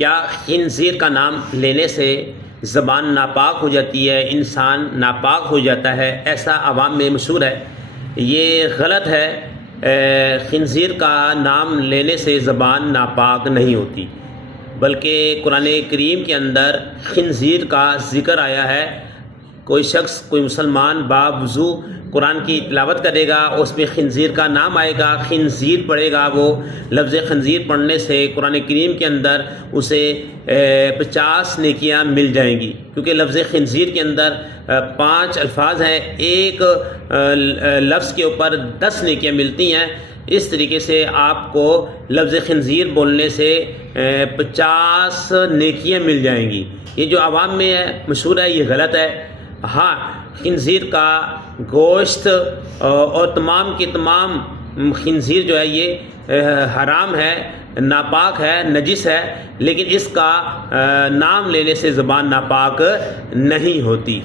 کیا خنزیر کا نام لینے سے زبان ناپاک ہو جاتی ہے، انسان ناپاک ہو جاتا ہے؟ ایسا عوام میں مشہور ہے، یہ غلط ہے۔ خنزیر کا نام لینے سے زبان ناپاک نہیں ہوتی، بلکہ قرآن کریم کے اندر خنزیر کا ذکر آیا ہے۔ کوئی شخص، کوئی مسلمان باوضو قرآن کی تلاوت کرے گا، اس میں خنزیر کا نام آئے گا، خنزیر پڑھے گا، وہ لفظ خنزیر پڑھنے سے قرآن کریم کے اندر اسے 50 نیکیاں مل جائیں گی، کیونکہ لفظ خنزیر کے اندر 5 الفاظ ہیں، ایک لفظ کے اوپر 10 نیکیاں ملتی ہیں۔ اس طریقے سے آپ کو لفظ خنزیر بولنے سے 50 نیکیاں مل جائیں گی۔ یہ جو عوام میں مشہور ہے، یہ غلط ہے۔ ہاں، خنزیر کا گوشت اور تمام کی تمام خنزیر جو ہے یہ حرام ہے، ناپاک ہے، نجس ہے، لیکن اس کا نام لینے سے زبان ناپاک نہیں ہوتی۔